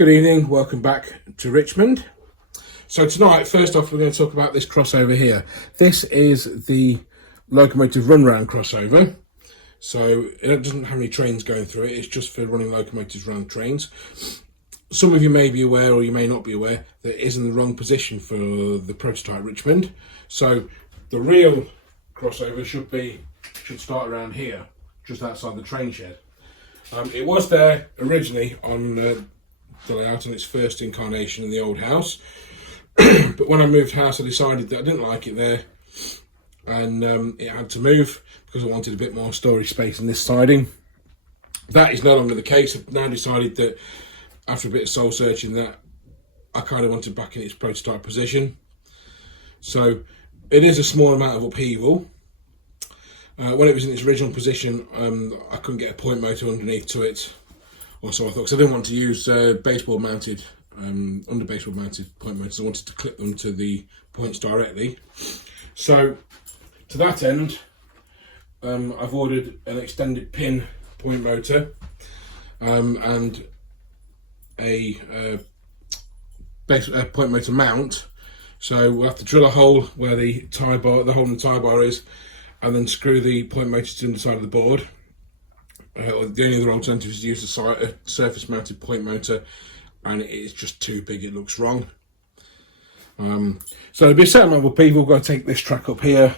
Good evening, welcome back to Richmond. So tonight, first off, we're going to talk about this crossover here. This is the locomotive run-round crossover. So it doesn't have any trains going through it, it's just for running locomotives around trains. Some of you may be aware, or you may not be aware, that it is in the wrong position for the prototype Richmond. So the real crossover should start around here, just outside the train shed. It was there originally on the layout in its first incarnation in the old house, but when I moved house I decided that I didn't like it there, and it had to move because I wanted a bit more storage space in this siding. That is no longer the case. I've now decided that after a bit of soul searching that I kind of wanted back in its prototype position. So it is a small amount of upheaval. When it was in its original position, I couldn't get a point motor underneath to it, or so I thought, because I didn't want to use baseboard mounted, under baseboard mounted point motors. I wanted to clip them to the points directly. So to that end, I've ordered an extended pin point motor and a point motor mount. So we'll have to drill a hole where the hole in the tie bar is, and then screw the point motor to the side of the board. The only other alternative is to use a surface mounted point motor, and it's just too big, it looks wrong. So there'll be a certain amount of upheaval. We've got to take this track up here,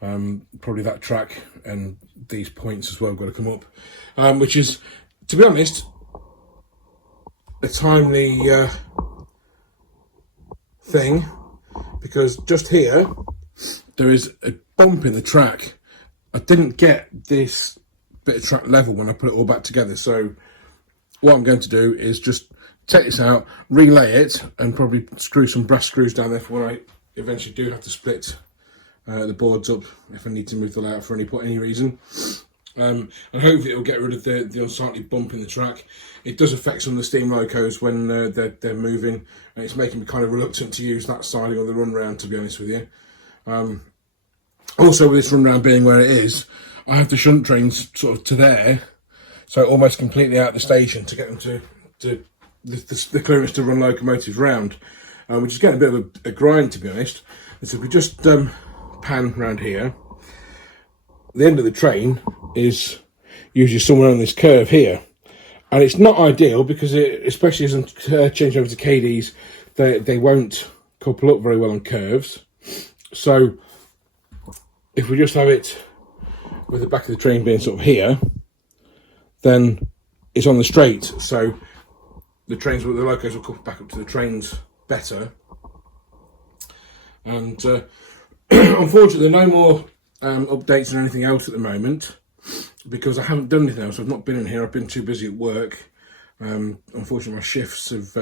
probably that track, and these points as well have got to come up, which is, to be honest, a timely thing, because just here there is a bump in the track. I didn't get this bit of track level when I put it all back together, so what I'm going to do is just take this out, relay it, and probably screw some brass screws down there for when I eventually do have to split the boards up, if I need to move the layout for any reason. And hopefully it will get rid of the unsightly bump in the track. It does affect some of the steam locos when they're moving, and it's making me kind of reluctant to use that siding on the run round, to be honest with you. Also, with this run round being where it is, I have the shunt trains sort of to there, so almost completely out of the station, to get them to the clearance to run locomotives round, which is getting a bit of a grind, to be honest. And so if we just pan round here, the end of the train is usually somewhere on this curve here, and it's not ideal because especially as I'm changing over to KDs, they won't couple up very well on curves. So if we just have it with the back of the train being sort of here, then it's on the straight, so the locos will come back up to the trains better. And unfortunately, no more updates and anything else at the moment, because I haven't done anything else. I've not been in here, I've been too busy at work. Unfortunately, my shifts have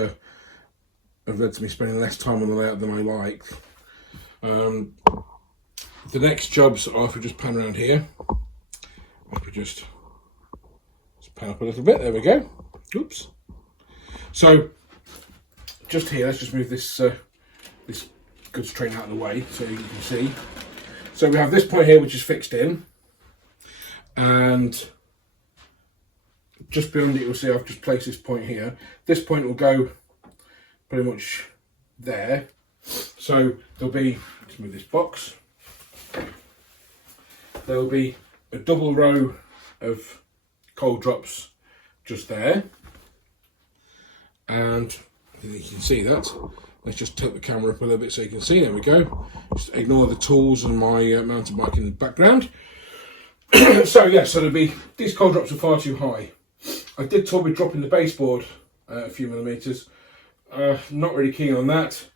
led to me spending less time on the layout than I like. The next jobs are, if we just pan around here, if we just pan up a little bit, there we go. Oops. So just here, let's just move this this goods train out of the way so you can see. So we have this point here which is fixed in, and just beyond it you'll see I've just placed this point here. This point will go pretty much there. So there'll be, let's move this box, there'll be a double row of coal drops just there, and you can see that. Let's just tilt the camera up a little bit so you can see. There we go. Just ignore the tools and my mountain bike in the background. So yeah, so these coal drops are far too high. I did talk with dropping the baseboard a few millimetres. Not really keen on that.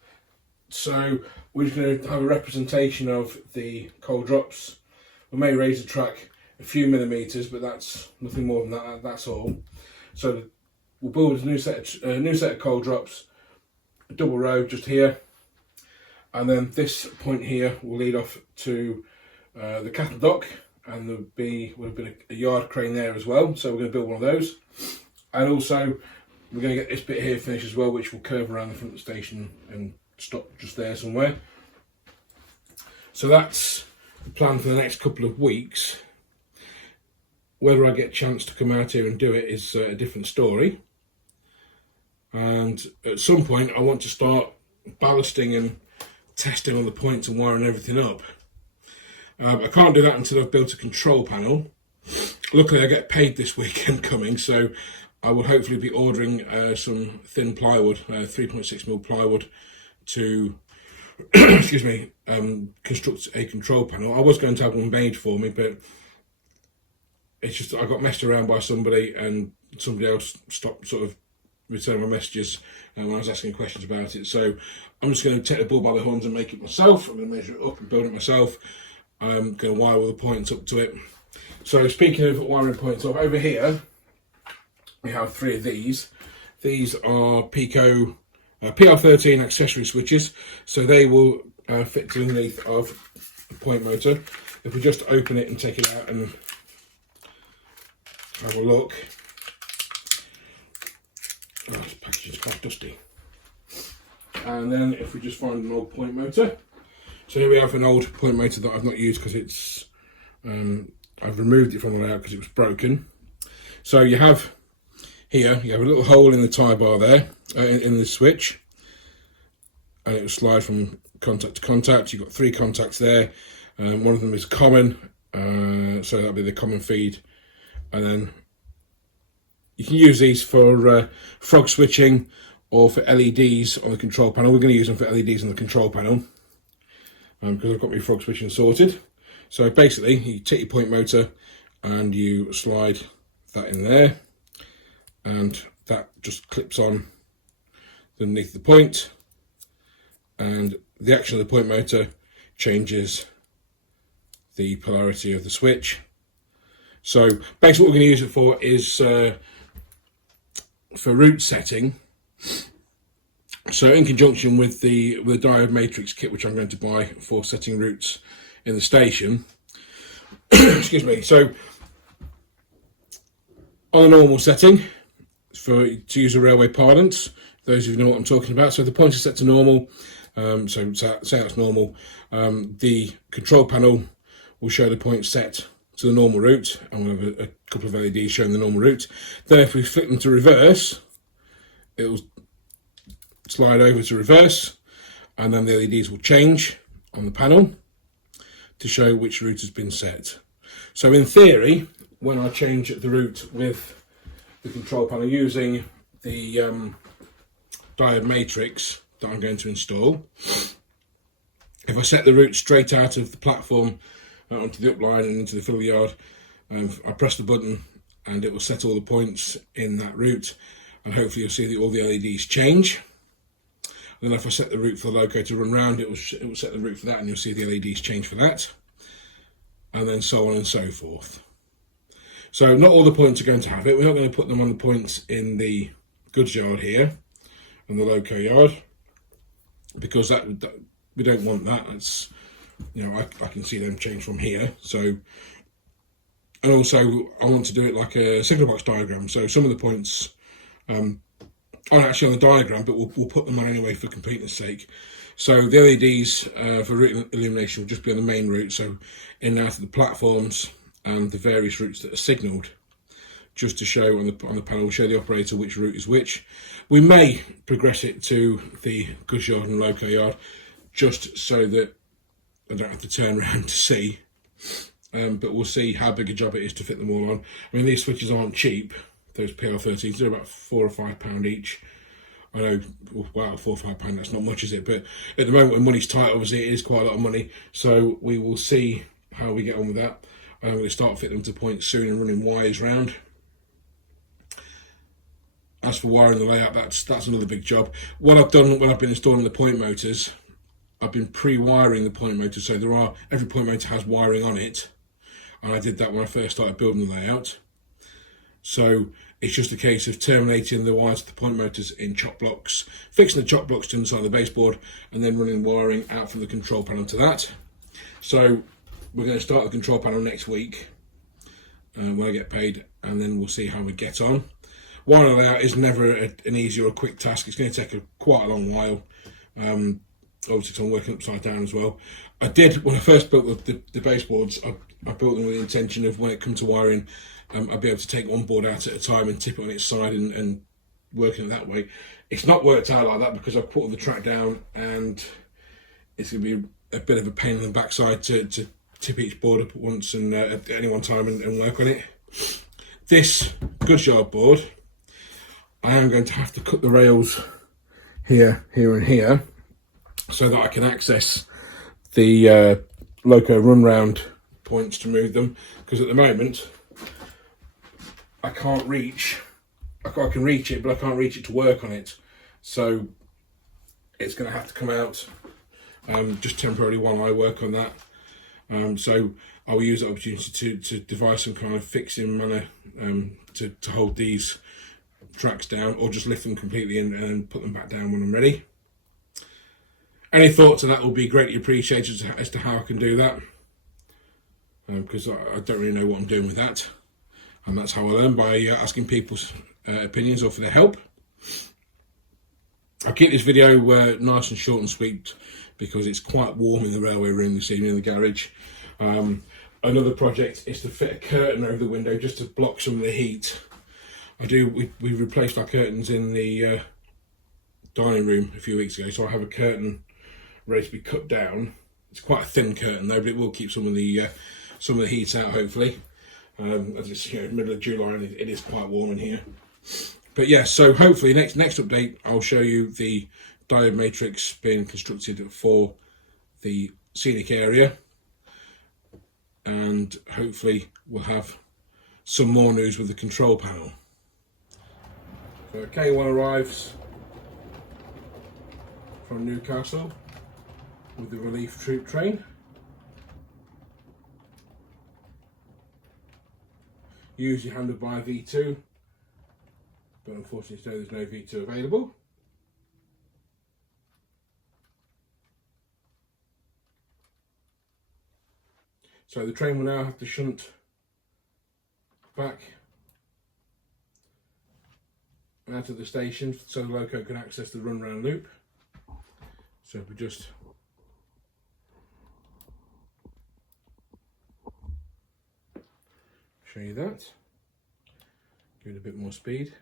So we're just going to have a representation of the coal drops. We may raise the track a few millimetres, but that's nothing more than that. That's all. So we'll build a new set of coal drops, a double row just here, and then this point here will lead off to the cattle dock, and would have been a yard crane there as well. So we're going to build one of those, and also we're going to get this bit here finished as well, which will curve around the front of the station and stop just there somewhere. So that's the plan for the next couple of weeks. Whether I get a chance to come out here and do it is a different story. and at some point I want to start ballasting and testing on the points and wiring everything up. I can't do that until I've built a control panel. Luckily I get paid this weekend coming, so I will hopefully be ordering some thin plywood, 3.6mm plywood, to excuse me, construct a control panel. I was going to have one made for me, but it's just I got messed around by somebody, and somebody else stopped sort of returning my messages when I was asking questions about it. So I'm just going to take the bull by the horns and make it myself. I'm going to measure it up and build it myself. I'm going to wire all the points up to it. So speaking of wiring points up, over here we have 3 of these. These are Pico PR13 accessory switches, so they will fit to underneath of the point motor. If we just open it and take it out and have a look, this package is quite dusty. And then if we just find an old point motor, so here we have an old point motor that I've not used because it's I've removed it from the layout because it was broken. So you have here, you have a little hole in the tie bar there, in the switch, and it will slide from contact to contact. You've got 3 contacts there, and one of them is common, so that'll be the common feed. And then you can use these for frog switching or for LEDs on the control panel. We're going to use them for LEDs on the control panel because I've got my frog switching sorted. So basically, you take your point motor and you slide that in there, and that just clips on underneath the point, and the action of the point motor changes the polarity of the switch. So basically what we're going to use it for is for route setting. So in conjunction with the diode matrix kit, which I'm going to buy for setting routes in the station, excuse me, so on a normal setting, to use a railway parlance, those of you know what I'm talking about, so the point is set to normal, so say that's normal, the control panel will show the point set to the normal route, and we'll have a couple of LEDs showing the normal route. Then if we flip them to reverse, it will slide over to reverse, and then the LEDs will change on the panel to show which route has been set. So in theory, when I change the route with the control panel using the diode matrix that I'm going to install, if I set the route straight out of the platform onto the upline and into the fill yard, I press the button and it will set all the points in that route, and hopefully you'll see that all the LEDs change. And then if I set the route for the loco to run round, it will set the route for that, and you'll see the LEDs change for that, and then so on and so forth. So not all the points are going to have it. We're not going to put them on the points in the goods yard here and the loco yard, because that we don't want that. That's, you know, I can see them change from here. So, and also I want to do it like a signal box diagram. So some of the points aren't actually on the diagram, but we'll put them on anyway for completeness sake. So the LEDs for route illumination will just be on the main route, so in and out of the platforms and the various routes that are signalled, just to show on the panel, show the operator which route is which. We may progress it to the goods yard and loco yard, just so that I don't have to turn around to see. But we'll see how big a job it is to fit them all on. I mean, these switches aren't cheap. Those PR13s, they're about £4 or £5 each. I know, wow, £4 or £5, that's not much, is it? But at the moment when money's tight, obviously it is quite a lot of money. So we will see how we get on with that. I'm going to start fitting them to points soon and running wires round. As for wiring the layout, that's another big job. What I've done when I've been installing the point motors, I've been pre-wiring the point motors, so every point motor has wiring on it, and I did that when I first started building the layout. So it's just a case of terminating the wires of the point motors in chop blocks, fixing the chop blocks to inside the baseboard, and then running wiring out from the control panel to that. So we're going to start the control panel next week when I get paid, and then we'll see how we get on. Wiring layout is never an easy or a quick task. It's going to take quite a long while. Obviously, because I'm working upside down as well. I did, when I first built the baseboards, I built them with the intention of when it comes to wiring, I'd be able to take one board out at a time and tip it on its side and working that way. It's not worked out like that because I've put all the track down, and it's going to be a bit of a pain in the backside to tip each board up at once and at any one time and work on it. This goods yard board, I am going to have to cut the rails here, here and here so that I can access the loco run round points to move them, because at the moment I can't reach, I can reach it, but I can't reach it to work on it. So it's going to have to come out just temporarily while I work on that. So I will use that opportunity to devise some kind of fixing manner to hold these tracks down, or just lift them completely and put them back down when I'm ready. Any thoughts on that will be greatly appreciated as to how I can do that, because I don't really know what I'm doing with that, and that's how I learn, by asking people's opinions or for their help. I'll keep this video nice and short and sweet because it's quite warm in the railway room this evening in the garage. Another project is to fit a curtain over the window just to block some of the heat. We replaced our curtains in the dining room a few weeks ago, so I have a curtain ready to be cut down. It's quite a thin curtain though, but it will keep some of the heat out, hopefully. As it's middle of July and it is quite warm in here. But yeah, so hopefully next update I'll show you the diode matrix being constructed for the scenic area, and hopefully we'll have some more news with the control panel. So K1 arrives from Newcastle with the relief troop train. Usually handled by a V2, but unfortunately today there's no V2 available. So the train will now have to shunt back out of the station so the loco can access the run round loop. So if we just show you that, give it a bit more speed.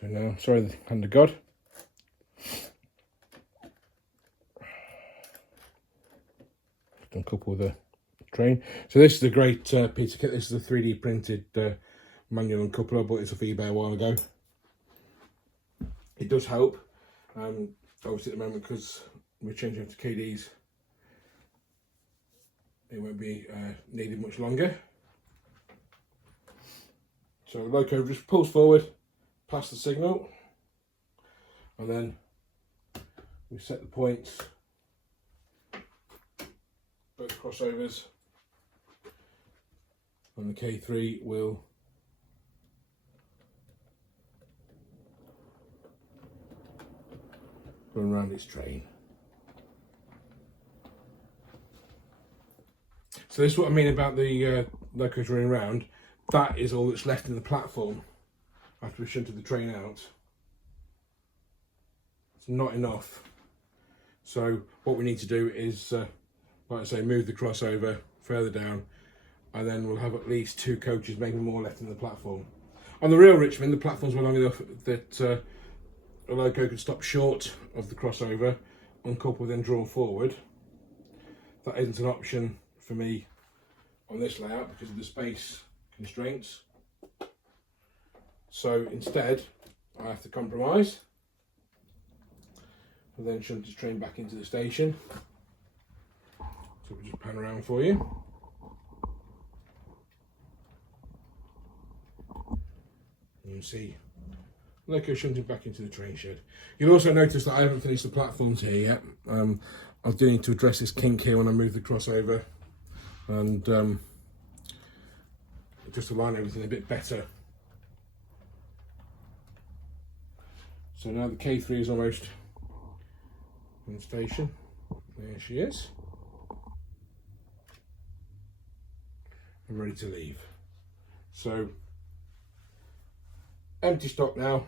So now, sorry, the hand of God. Just uncouple the train. So this is the great piece of kit. This is a 3D printed manual uncoupler. I bought this off eBay a while ago. It does help, obviously at the moment because we're changing to KDs. It won't be needed much longer. So the loco just pulls forward past the signal, and then we set the points, both crossovers, and the K3 will run around its train. So this is what I mean about the locos running around. That is all that's left in the platform after we shunted the train out. It's not enough. So what we need to do is, like I say, move the crossover further down, and then we'll have at least 2 coaches, maybe more, left in the platform. On the real Richmond, the platforms were long enough that a loco could stop short of the crossover, uncouple, then draw forward. That isn't an option for me on this layout because of the space constraints. So instead, I have to compromise and then shunt the train back into the station. So we'll just pan around for you. And you'll see loco shunting back into the train shed. You'll also notice that I haven't finished the platforms here yet. I do need to address this kink here when I move the crossover, and just align everything a bit better. So now the K3 is almost on station. There she is. And ready to leave. So empty stock now.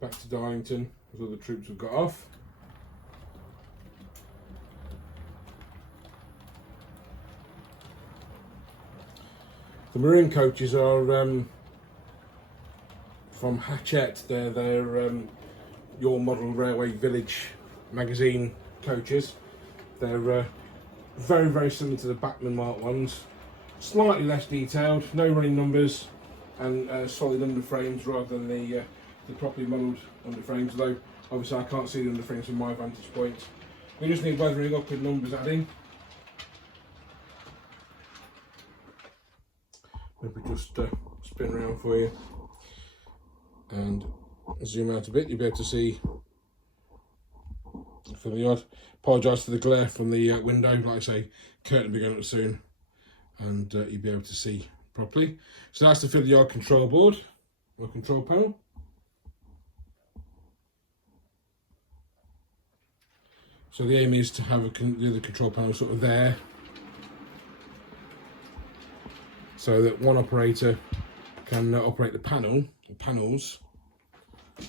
Back to Darlington as all the troops have got off. The maroon coaches are from Hachette. They're Your Model Railway Village magazine coaches. They're very, very similar to the Bachmann Mark ones. Slightly less detailed, no running numbers, and solid underframes rather than the properly modelled underframes. Although obviously I can't see the underframes from my vantage point. We just need weathering up with numbers adding. Let me just spin around for you and zoom out a bit. You'll be able to see from the yard. Apologise for the glare from the window. Like I say, curtain will be going up soon, and you'll be able to see properly. So that's the field yard control board or control panel. So the aim is to have the other control panel sort of there, so that one operator can operate the panels,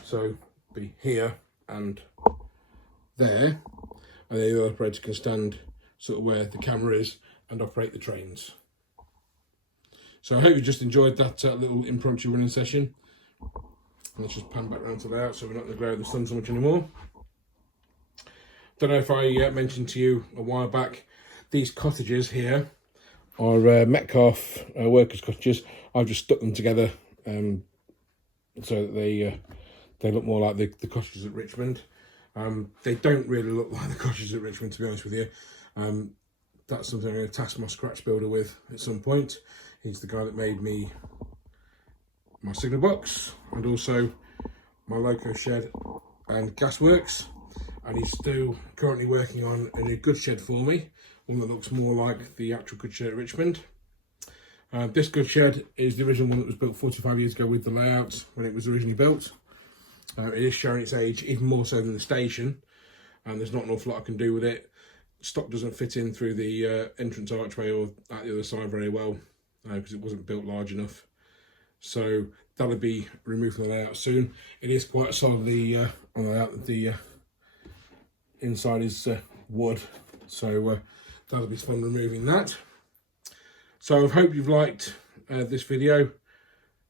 so be here and there, and the other operator can stand sort of where the camera is and operate the trains. So I hope you just enjoyed that little impromptu running session. Let's just pan back around to the layout so we're not in the glare of the sun so much anymore. Don't know if I mentioned to you a while back, these cottages here are Metcalfe workers' cottages. I've just stuck them together so that they look more like the cottages at Richmond. They don't really look like the cottages at Richmond, to be honest with you. That's something I'm going to task my scratch builder with at some point. He's the guy that made me my signal box and also my loco shed and gasworks, and he's still currently working on a new goods shed for me, one that looks more like the actual goods shed at Richmond. This goods shed is the original one that was built 45 years ago with the layout when it was originally built. It is showing its age, even more so than the station, and there's not an awful lot I can do with it. Stock doesn't fit in through the entrance archway or at the other side very well, because it wasn't built large enough. So that'll be removed from the layout soon. It is quite solidly on the layout. The inside is wood, so that'll be fun removing that. So I hope you've liked this video.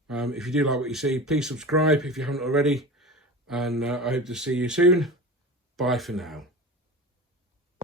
If you do like what you see, please subscribe if you haven't already, and I hope to see you soon. Bye for now.